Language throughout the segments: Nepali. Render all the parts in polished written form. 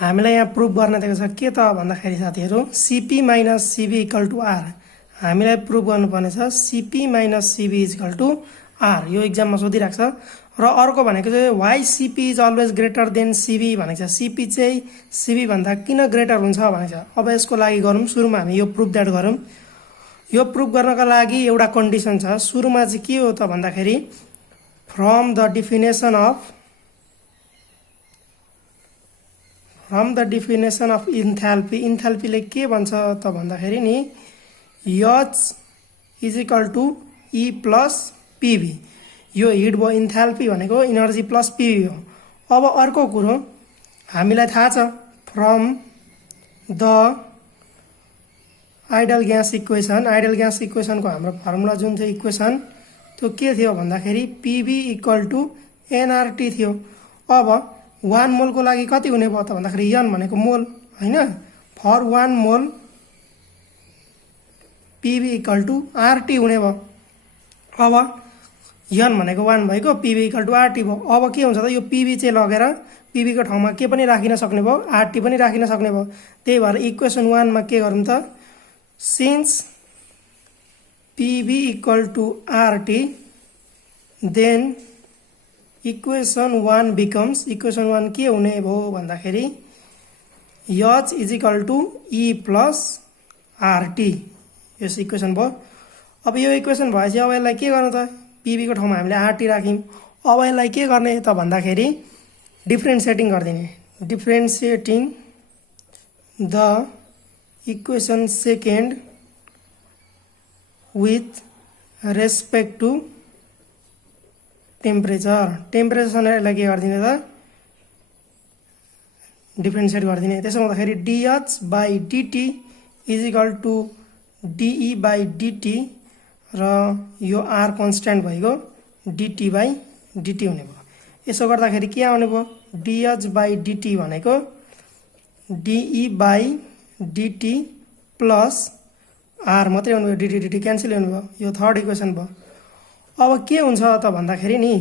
हामीलाई यहाँ प्रुभ गर्न दिएको छ के त भन्दाखेरि साथीहरु Cp - Cv = R। हामीलाई प्रुभ गर्नुपर्ने छ Cp - Cv = R। यो एक्जाममा सोधिराख्छ र अर्को भनेको चाहिँ why Cp is always greater than Cv भनेको छ। Cp चाहिँ Cv भन्दा किन ग्रेटर हुन्छ भनेको छ। अब यसको लागि गरौँ, सुरुमा हामी यो प्रुभ दैट गरौँ। यो प्रुभ गर्नका लागि एउटा कन्डिसन छ। सुरुमा चाहिँ के हो त भन्दाखेरि from the definition of enthalpy, enthalpy ले के भन्छ त भन्दाखेरि नि H = E + PV। यो हिट भयो, इन्थाल्पी भनेको एनर्जी प्लस पीवी हो। अब अर्को कुरो हामीलाई थाहा छ from the ideal gas equation, ideal gas इक्वेसनको हाम्रो फर्मुला जुन थियो इक्वेसन त्यो के थियो भन्दाखेरि पीवी = nRT थियो। अब 1 मोल को लागि कति हुने भयो त भन्दाखेरि n भनेको मोल हैन, फर 1 मोल पीवी = RT हुने भयो। अब n भनेको 1 भएको पीवी = RT भयो। अब के हुन्छ त यो पीवी चाहिँ लगेर पीवी को ठाउँमा के पनि राखिन सक्ने भयो, RT पनि राखिन सक्ने भयो। त्यही भएर इक्वेसन 1 मा के गरौँ त since PV = RT then equation 1 becomes, equation 1 के हुने भयो भन्दाखेरि H = E + RT। यस इक्वेसन भयो। अब यो इक्वेसन भएपछि अब यसलाई के गर्नु त पीवी को ठाउँमा हामीले RT राख्यौं। अब यसलाई के गर्ने त भन्दाखेरि डिफरेन्शिएटिङ गर्दिने, differentiating the equation second with respect to temperature. टेम्परेचरलाई के गर्दिने त डिफरेन्शिएट गर्दिने। त्यसो हुँदाखेरि dH/dt = dE/dt र यो R कन्स्ट्यान्ट भएको dt/dt हुने भयो। यसो गर्दाखेरि के आउने भयो dH/dt भनेको dE/dt प्लस R मात्रै हुने भयो, dt क्यान्सल हुने भयो। यो थर्ड इक्वेसन भयो। अब के हुन्छ त भन्दाखेरि नि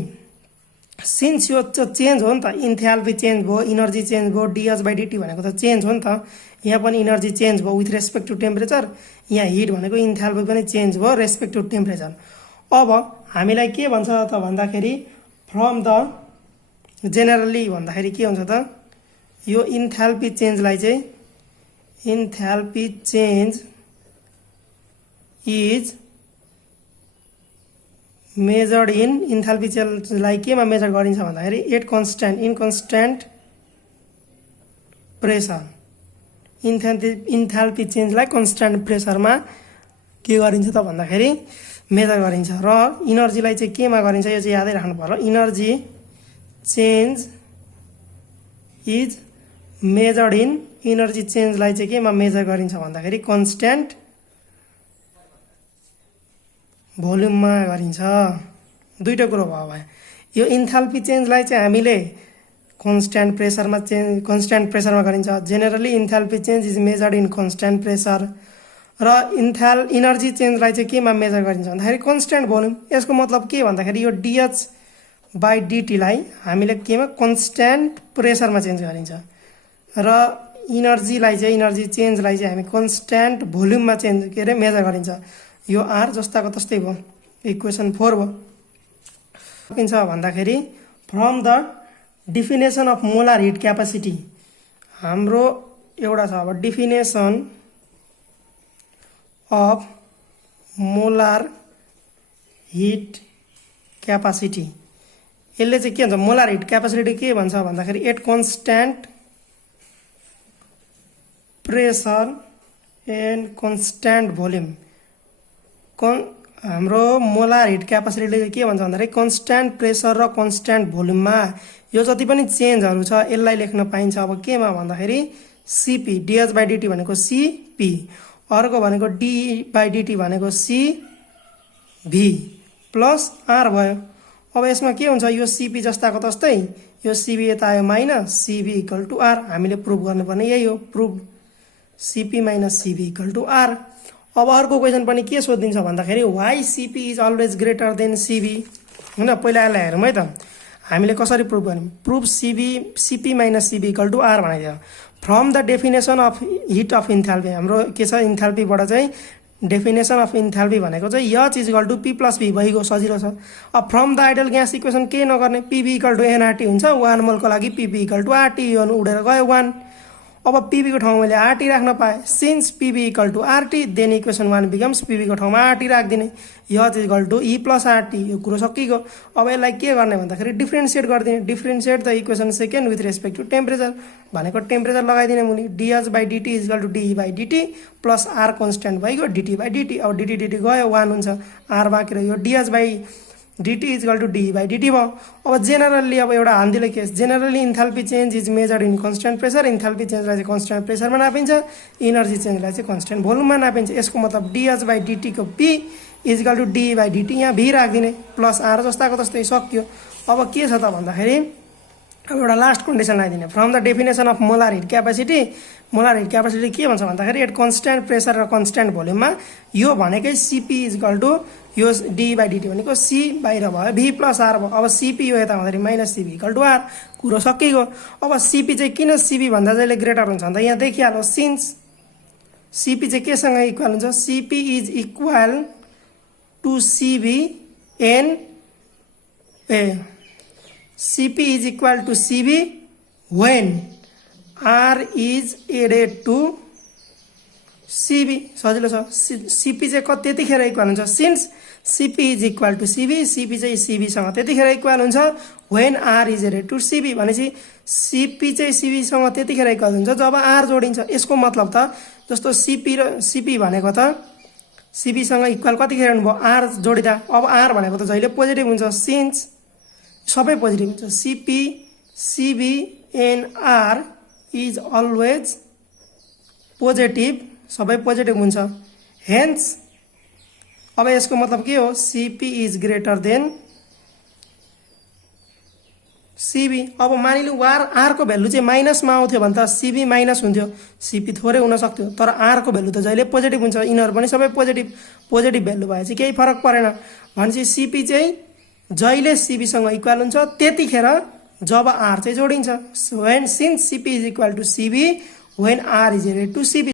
सिन्स यो चेन्ज हो नि त, इन्थाल्पी चेन्ज भयो, एनर्जी चेन्ज भयो, dH/dt भनेको त चेन्ज हो नि त। यहाँ पनि एनर्जी चेन्ज भयो विथ रेस्पेक्ट टु टेम्परेचर, यहाँ हिट भनेको इन्थाल्पी पनि चेन्ज भयो रेस्पेक्ट टु टेम्परेचर। अब हामीलाई के भन्छ त भन्दाखेरि फ्रम द जेनरली भन्दाखेरि के हुन्छ त यो इन्थाल्पी चेन्जलाई चाहिँ enthalpy change is measured in, enthalpy चेन्जलाई केमा मेजर गरिन्छ भन्दाखेरि at constant, in constant pressure. Enthalpy चेन्जलाई कन्स्ट्यान्ट प्रेसरमा के गरिन्छ त भन्दाखेरि मेजर गरिन्छ। र इनर्जीलाई चाहिँ केमा गरिन्छ यो चाहिँ यादै राख्नु पर्यो। Energy change is measured in, energy चेन्जलाई चाहिँ केमा मेजर गरिन्छ भन्दाखेरि कन्स्ट्यान्ट भोल्युममा गरिन्छ। दुईटा कुरो भयो। यो इन्थाल्पी चेन्जलाई चाहिँ हामीले कन्स्ट्यान्ट प्रेसरमा गरिन्छ। Generally enthalpy change is measured in constant pressure. र इनर्जी चेन्जलाई चाहिँ केमा मेजर गरिन्छ भन्दाखेरि कन्स्ट्यान्ट भोल्युम। यसको मतलब के भन्दाखेरि यो dH/dt लाई हामीले केमा कन्स्ट्यान्ट प्रेसरमा चेन्ज गरिन्छ र इनर्जीलाई चाहिँ इनर्जी चेन्जलाई चाहिँ हामी कन्स्ट्यान्ट भोल्युममा चेन्ज मेजर गरिन्छ। यो R जस्ताको तस्तै भयो। इक्वेसन 4 भयो। किन्छ भन्दाखेरि from the definition of molar heat capacity, हाम्रो एउटा छ अब definition of molar heat capacity. यसले चाहिँ के भन्छ मोलार हिट क्यापासिटी के भन्छ भन्दाखेरि at constant pressure and constant volume. हाम्रो मोलार हिट क्यापासिटीले के भन्छ भन्दाखेरि कन्स्ट्यान्ट प्रेसर र कन्स्ट्यान्ट भोल्युममा यो जति पनि चेन्जहरू छ यसलाई लेख्न पाइन्छ। अब केमा भन्दाखेरि सीपी, dH/dt भनेको सीपी, अर्को भनेको dE/dt भनेको सीभी प्लस R भयो। अब यसमा के हुन्छ यो सीपी जस्ताको तस्तै, यो सीबी यता आयो माइनस सीबी = R। हामीले प्रुभ गर्नुपर्ने यही हो, प्रुभ सीपी - सीबी = R। अब अर्को क्वेसन पनि के सोधिन्छ भन्दाखेरि why CP is always greater than CV हैन। पहिला यसलाई हेरौँ है त। हामीले कसरी प्रुभ गर्यौं prove CP minus CV equal to R बनाइदियो from the definition of heat of enthalpy हाम्रो के छ इन्थाल्पीबाट चाहिँ डेफिनेसन अफ इन्थाल्पी भनेको चाहिँ H is equal to P plus V भइगयो सजिलो छ अब from the ideal gas equation के नगर्ने पीबी इक्वल टु एनआरटी हुन्छ 1 मोलको लागि पीबी इक्वल टु आरटी यो उडेर गयो 1 अब पीबी को ठाउँमा मैले आरटी राख्न पाएँ since PV equal to RT then equation 1 becomes PV को ठाउँमा आरटी राखिदिने H is equal to E plus RT यो कुरो सकिगयो अब यसलाई के गर्ने भन्दाखेरि डिफ्रेन्सिएट गरिदिने differentiate the equation second with respect to temperature भनेको टेम्परेचर लगाइदिने मुनि DH by DT is equal to D by DT plus R constant भइगयो डिटी बाई डिटी अब डिटी डिटी गयो 1 हुन्छ आर बाँकी रह्यो DH by DT is equal to D by DT भयो अब जेनरली अब एउटा हान्दिलो case generally enthalpy change is measured in constant pressure enthalpy चेन्जलाई चाहिँ कन्स्ट्यान्ट प्रेसरमा नापिन्छ इनर्जी चेन्जलाई चाहिँ कन्स्ट्यान्ट भोल्युममा नापिन्छ यसको मतलब डीएच बाई डिटीको P is equal to D by DT यहाँ भी राखिदिने प्लस आर जस्ताको तस्तै सक्यो अब के छ त भन्दाखेरि अब एउटा लास्ट कन्डिसन लगाइदिने from the definition of molar heat capacity के भन्छ भन्दाखेरि एट कन्स्ट्यान्ट प्रेसर र कन्स्ट्यान्ट भोल्युममा यो भनेकै सीपी इज इक्वल टु यो डी बाई डिटी भनेको सी बाहिर भयो भी प्लस आर भयो अब सीपी यो यता भन्दाखेरि minus CV equal to R कुरो सकिगयो अब सीपी चाहिँ किन सीबी भन्दा जहिले ग्रेटर हुन्छ भन्दा यहाँ देखिहाल्नु सिन्स सीपी चाहिँ केसँग इक्वल हुन्छ CP is equal to CV and CP is equal to CB when R is added to CB सजिलो छ CP चाहिँ त्यतिखेर इक्वल हुन्छ since CP is equal to CB CP चाहिँ CB सँग त्यतिखेर इक्वल हुन्छ when R is added to CB भनेपछि CP चाहिँ CB सँग त्यतिखेर इक्वल हुन्छ जब R जोडिन्छ यसको मतलब त जस्तो CP र CP भनेको त CB सँग इक्वल कतिखेर हुनुभयो R जोडिदा अब R भनेको त जहिले पोजिटिभ हुन्छ सिन्स सबै पोजिटिभ हुन्छ CP CB N R is always positive सबै पोजिटिभ हुन्छ हेन्स अब यसको मतलब के हो CP is greater than CB अब मानिलिउँ आर को भ्यालु चाहिँ माइनसमा आउँथ्यो भने त सीबी माइनस हुन्थ्यो सीपी थोरै हुन सक्थ्यो तर आर को भ्यालु त जहिले पोजिटिभ हुन्छ यिनीहरू पनि सबै पोजिटिभ भ्यालु भएपछि केही फरक परेन भनेपछि सीपी चाहिँ जहिले सीबीसँग इक्वल हुन्छ त्यतिखेर जब आर चाहिँ जोडिन्छ when since CP is equal to CV when R is equal to CB